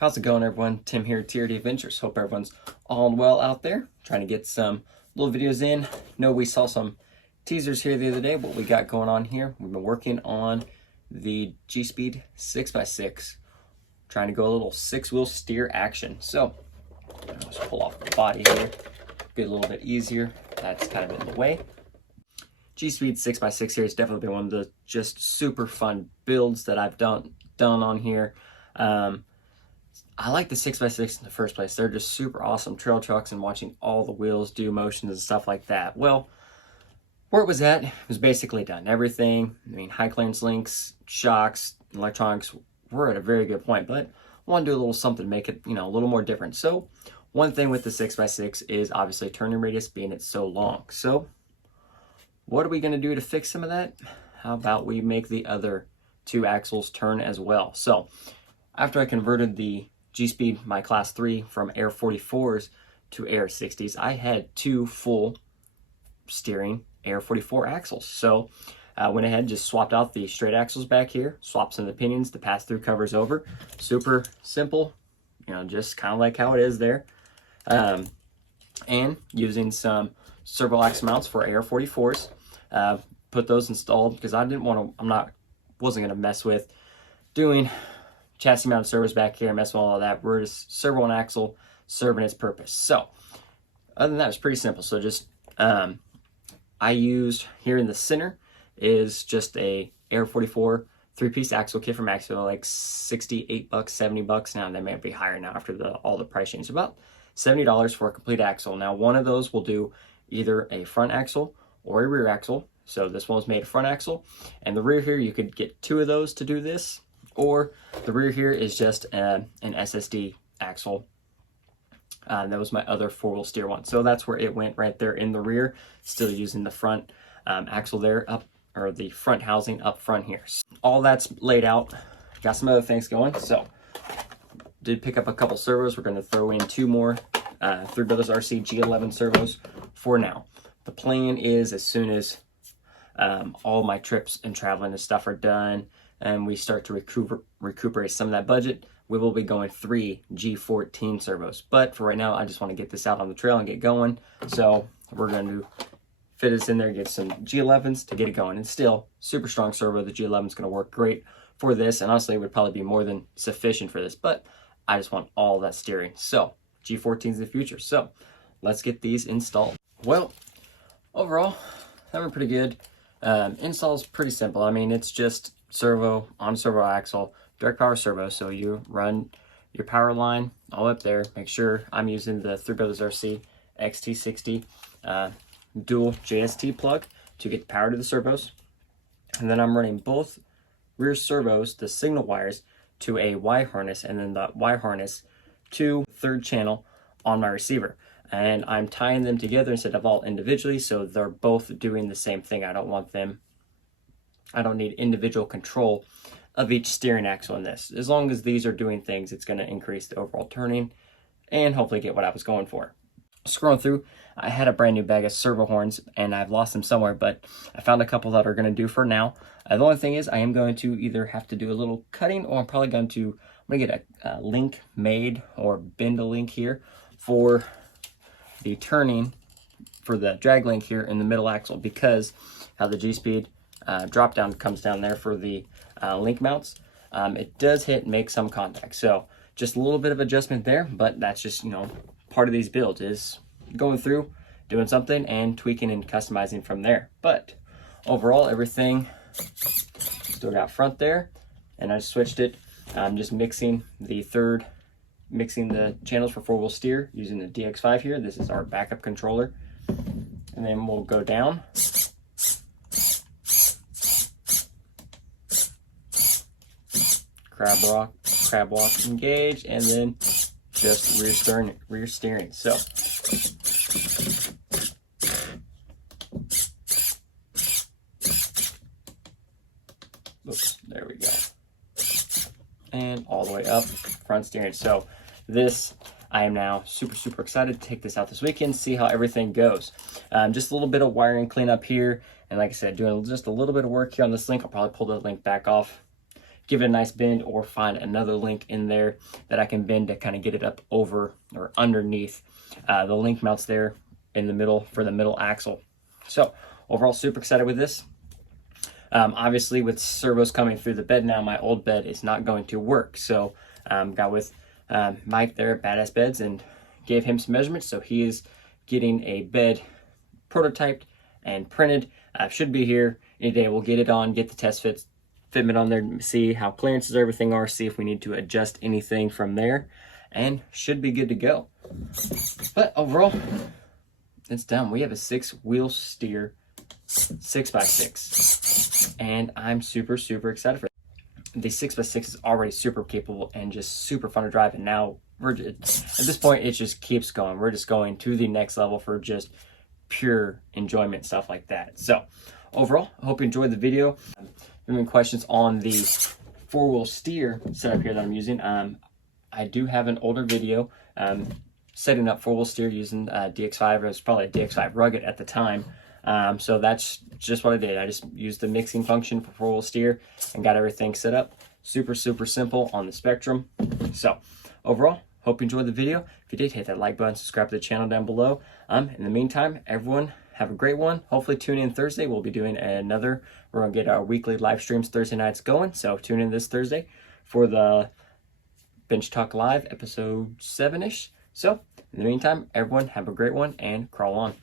How's it going, everyone? Tim here, TRD Adventures. Hope everyone's all well out there. Trying to get some little videos in. Know we saw some teasers here the other day. What we got going on here? We've been working on the GSPEED 6x6. Trying to go a little 6-wheel steer action. So, let's pull off the body here. Get a little bit easier. That's kind of in the way. GSPEED 6x6 here has definitely been one of the just super fun builds that I've done on here. I like the 6x6 in the first place. They're just super awesome trail trucks, and watching all the wheels do motions and stuff like that. Well, where it was at, it was basically done. Everything, I mean, high clearance links, shocks, electronics, we're at a very good point, but I want to do a little something to make it, a little more different. So one thing with the 6x6 is obviously turning radius being it's so long. So what are we going to do to fix some of that? How about we make the other two axles turn as well? So after I converted the GSPEED, my class 3, from Air 44s to Air 60s, I had two full steering Air 44 axles. So I went ahead and just swapped out the straight axles back here, swapped some of the pinions, the pass-through covers over. Super simple, just kind of like how it is there. And using some servo axle mounts for Air 44s, put those installed because I wasn't going to mess with doing chassis mounted servos back here and mess with all of that. We're just servo and axle serving its purpose. So other than that, it's pretty simple. So just I used here in the center is just a Air 44 3-piece axle kit from Maxwell, like $68, $70 now. They may be higher now after all the price change. About $70 for a complete axle. Now one of those will do either a front axle or a rear axle. So this one was made a front axle, and the rear here you could get two of those to do this. Or the rear here is just an SSD axle. That was my other 4-wheel steer one. So that's where it went, right there in the rear. Still using the front axle there or the front housing up front here. So all that's laid out. Got some other things going. So did pick up a couple servos. We're going to throw in two more 3 Brothers RC G11 servos for now. The plan is as soon as all my trips and traveling and stuff are done, and we start to recuperate some of that budget, we will be going 3 G14 servos. But for right now, I just want to get this out on the trail and get going. So we're going to fit this in there, get some G11s to get it going. And still, super strong servo. The G11 is going to work great for this, and honestly, it would probably be more than sufficient for this. But I just want all that steering. So G14s in the future. So let's get these installed. Well, overall, that went pretty good. Install is pretty simple. I mean, it's just servo on servo axle, direct power servo. So you run your power line all up there. Make sure I'm using the 3 Brothers RC XT60 dual JST plug to get power to the servos. And then I'm running both rear servos, the signal wires, to a Y harness, and then the Y harness to third channel on my receiver. And I'm tying them together instead of all individually, so they're both doing the same thing. I don't need individual control of each steering axle in this. As long as these are doing things, it's going to increase the overall turning and hopefully get what I was going for. Scrolling through, I had a brand new bag of servo horns, and I've lost them somewhere, but I found a couple that are going to do for now. The only thing is I am going to either have to do a little cutting, or I'm probably going to get a link made or bend a link here for the turning for the drag link here in the middle axle, because how the GSPEED drop down comes down there for the link mounts. It does make some contact, so just a little bit of adjustment there, but that's just part of these builds is going through, doing something, and tweaking and customizing from there. But overall, everything still got front there, and I switched it. I'm just mixing the channels for 4-wheel steer using the DX5 here. This is our backup controller, and then we'll go down. Crab walk, engage, and then just rear steering. So oops, there we go. And all the way up, front steering. So this, I am now super excited to take this out this weekend, see how everything goes. Just a little bit of wiring cleanup here, and like I said, doing just a little bit of work here on this link. I'll probably pull the link back off, give it a nice bend or find another link in there that I can bend to kind of get it up over or underneath. The link mounts there in the middle for the middle axle. So overall, super excited with this. Obviously with servos coming through the bed now, my old bed is not going to work. So got with Mike there at Badass Beds and gave him some measurements. So he is getting a bed prototyped and printed. Should be here any day. We'll get it on, get the test fitment on there, see how clearances everything are, see if we need to adjust anything from there, and should be good to go. But overall, it's done. We have a 6-wheel steer 6x6, and I'm super excited for it. The 6x6 is already super capable and just super fun to drive, and now at this point it just keeps going. We're just going to the next level for just pure enjoyment, stuff like that. So overall, I hope you enjoyed the video. If you have any questions on the 4-wheel steer setup here that I'm using, I do have an older video setting up 4-wheel steer using DX5. It was probably a DX5 Rugged at the time. So that's just what I did. I just used the mixing function for 4-wheel steer and got everything set up. Super simple on the Spectrum. So overall, hope you enjoyed the video. If you did, hit that like button, subscribe to the channel down below. In the meantime, everyone have a great one. Hopefully tune in Thursday. We'll be doing we're gonna get our weekly live streams Thursday nights going. So tune in this Thursday for the Bench Talk Live episode 7-ish. So in the meantime, everyone have a great one and crawl on.